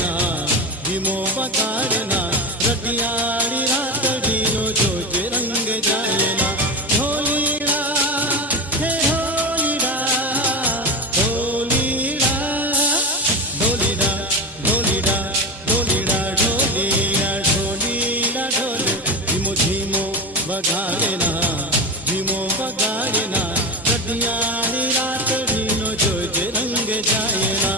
ना धीमो बगाड़ना रटियाड़ी रातड़ियो जोज रंग जायना ढोलीड़ा हे ढोलीड़ा ढोलीड़ा ढोलीड़ा ढोलीड़ा ढोलीड़ा ढोलीड़ा ढोलीड़ा ढोले धीमो धीमो बगाड़ना धीमो बगाड़ना रटियाड़ी रातड़ियो जोज रंग जायना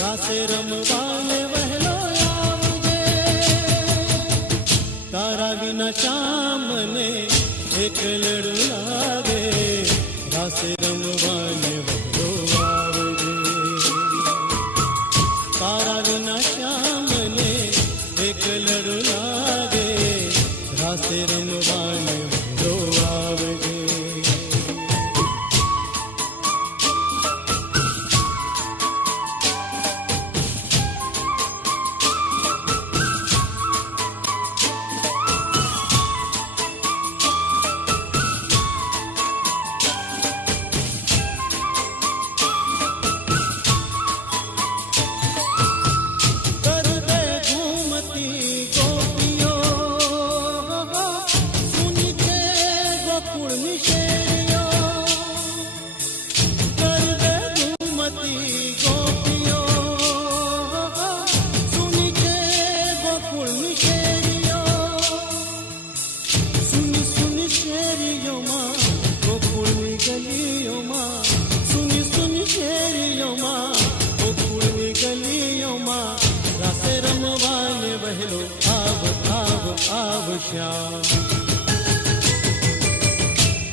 रासे रमवाने वहलो आवजे तारा विना शाम ने एक लड़ू लागे रासे रमवाने वहलो आवजे तारा विना शाम ने एक लड़ू लागे रासे रमवाने वहलो आवजे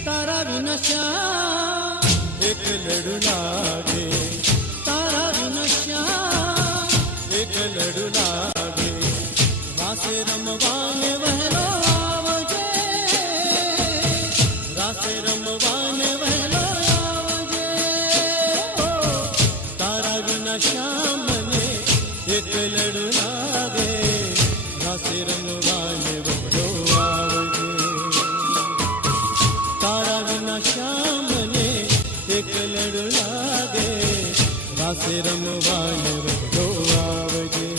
तारा विना श्याम एक लड़ू लागे तारा विना श्याम एक लड़ू लागे रासे रमवाने वहलो आवजे रासे रमवाने वहलो आवजे तारा विना श्याम ने एक लड़ू लागे रासे रमवाने वहलो तारा विना श्याम ने एक लड़ लागे रासे रमवाने वहलो आवजे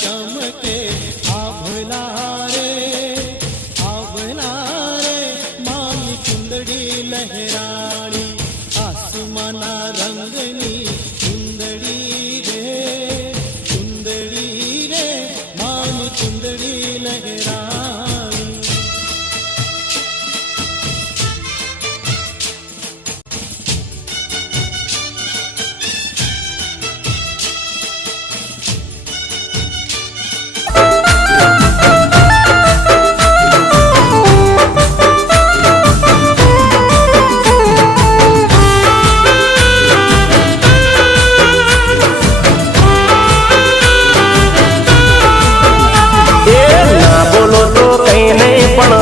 चमके आभला रे मानी चुंदड़ी लहरानी आसमाना रंगनी चुंदड़ी रे मानी चुंदड़ी लहरानी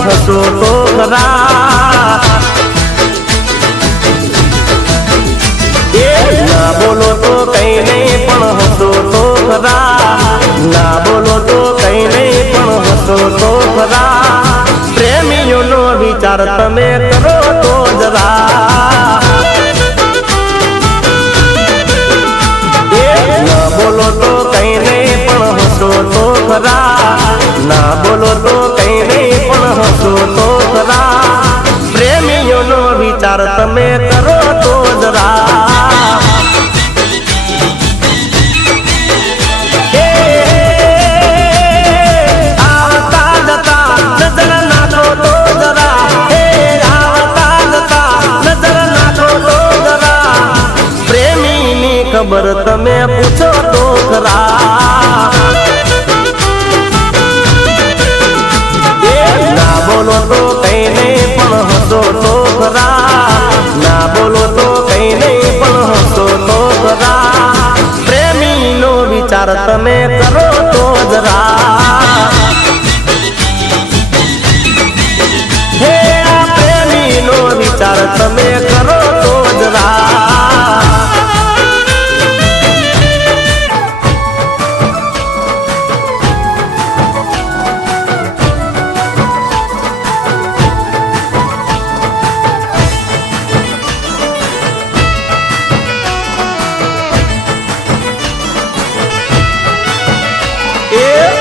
हसो तो खरा ना बोलो तो कहीं नहीं पण हसो तो खरा ना बोलो तो कहीं नहीं पण हसो तो खरा प्रेमियों नो विचार तमे करो तो जरा ना बोलो तो कहीं नहीं पण हसो तो खरा ना बोलो तो कहीं नहीं पण हसो तो खरा प्रेमियों नो विचार तमे करो तो जरा आता जता नजर नाखो तो जरा જરા ના બોલો તો કઈ નહીં પણ હસો તો ખરા ના બોલો તો કઈ નહીં પણ હસો તો ખરા પ્રેમીનો વિચાર તમે કરો તો જરા હે આ પ્રેમીનો વિચાર તમે કરો તો જરા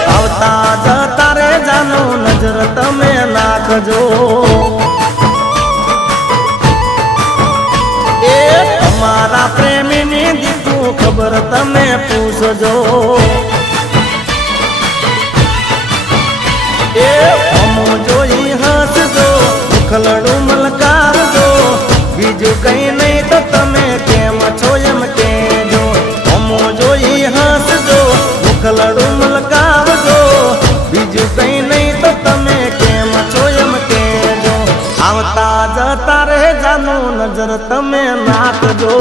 આવતા જતા રે જાનો નજર તમે નાખજો એ તમારા પ્રેમીની દીકું ખબર તમે પૂછજો એ અમો જોઈ હસજો ખલડું મલકારજો બીજું કઈ નહીં તો તમે કેમ છો એમ કેજો અમો જોઈ હસજો ખલડું મલકારજો બીજું કઈ નહીં તો તમે કેમ છો એમ કેજો આવતા જતા રે જાનો નજર તમે નાખજો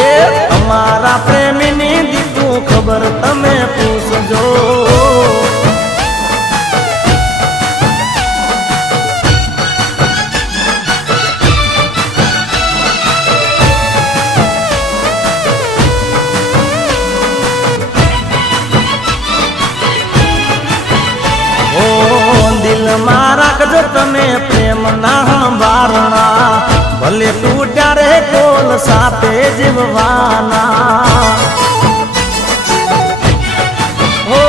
એ તમારા પ્રેમીની દીકું ખબર તમે પૂછજો દિલમાં રાખજો તમે પ્રેમ ના બારણા ભલે તૂટ્યા રે કોલ સાથે જીવવાના હો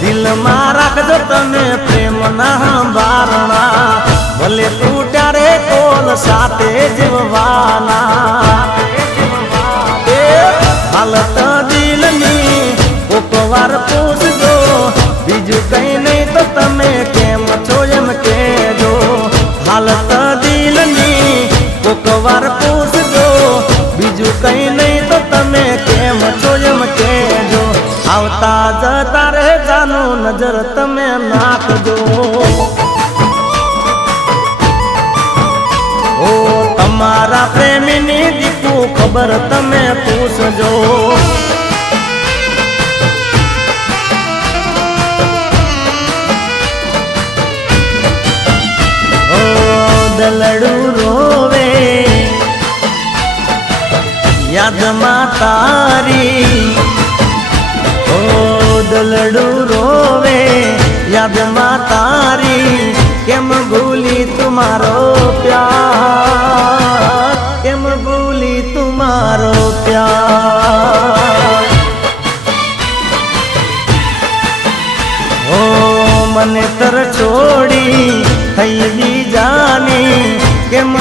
દિલમાં રાખજો તમે પ્રેમ ના બારણા ભલે તૂટ્યા રે કોલ સાથે જીવવાના એ હાલત દિલની કોક વાર પૂછજો બીજું કઈ નહીં તો તમે કેમ છો એમ કેજો હાલત દિલની કોક વાર પૂછજો બીજું કઈ નહીં તો તમે કેમ છો એમ કેજો આવતા જતા રે જાનો નજર તમે નાખજો ઓ તમારા પ્રેમીની દીકું ખબર તમે પૂછજો દલડું રોવે યાદમાં તારી ઓ દલડું રોવે યાદમાં તારી કેમ ભૂલી તુમારો પ્યાર કેમ ભૂલી તુમારો પ્યાર ઓ મને તર છોડી થઈ જાની કેમ